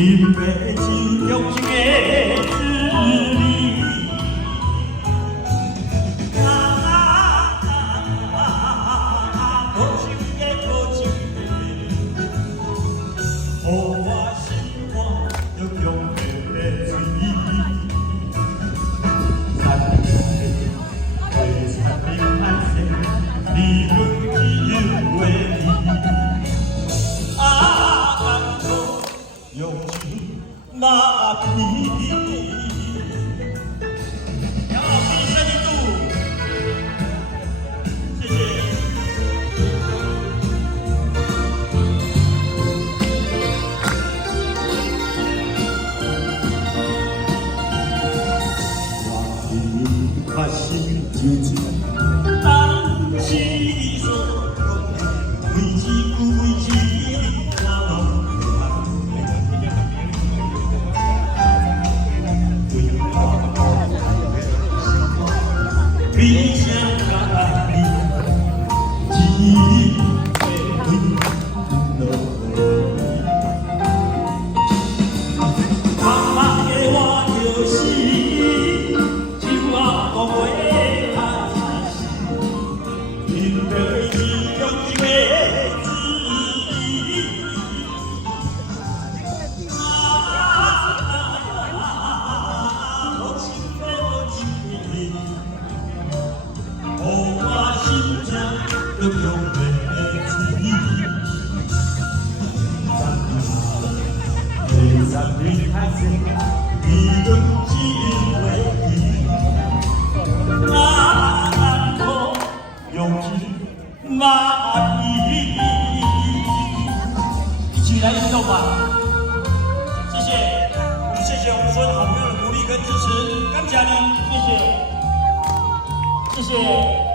길배진 경중의 들이 거칠게 호와 신과 역경의 들이 회사님 한생 미국 기회니 아간도 용기 마비 야 비샤니도谢谢 하신 주지 당시서 의지 비장가리 지혜의 방망이와 여시 지구와 공고의 다시 인별의 지경지의 회사님 한생 이런 기회니 나도 용기 많이一起来运动吧谢谢谢谢我们所有的好朋友的鼓励跟支持感谢你谢谢谢谢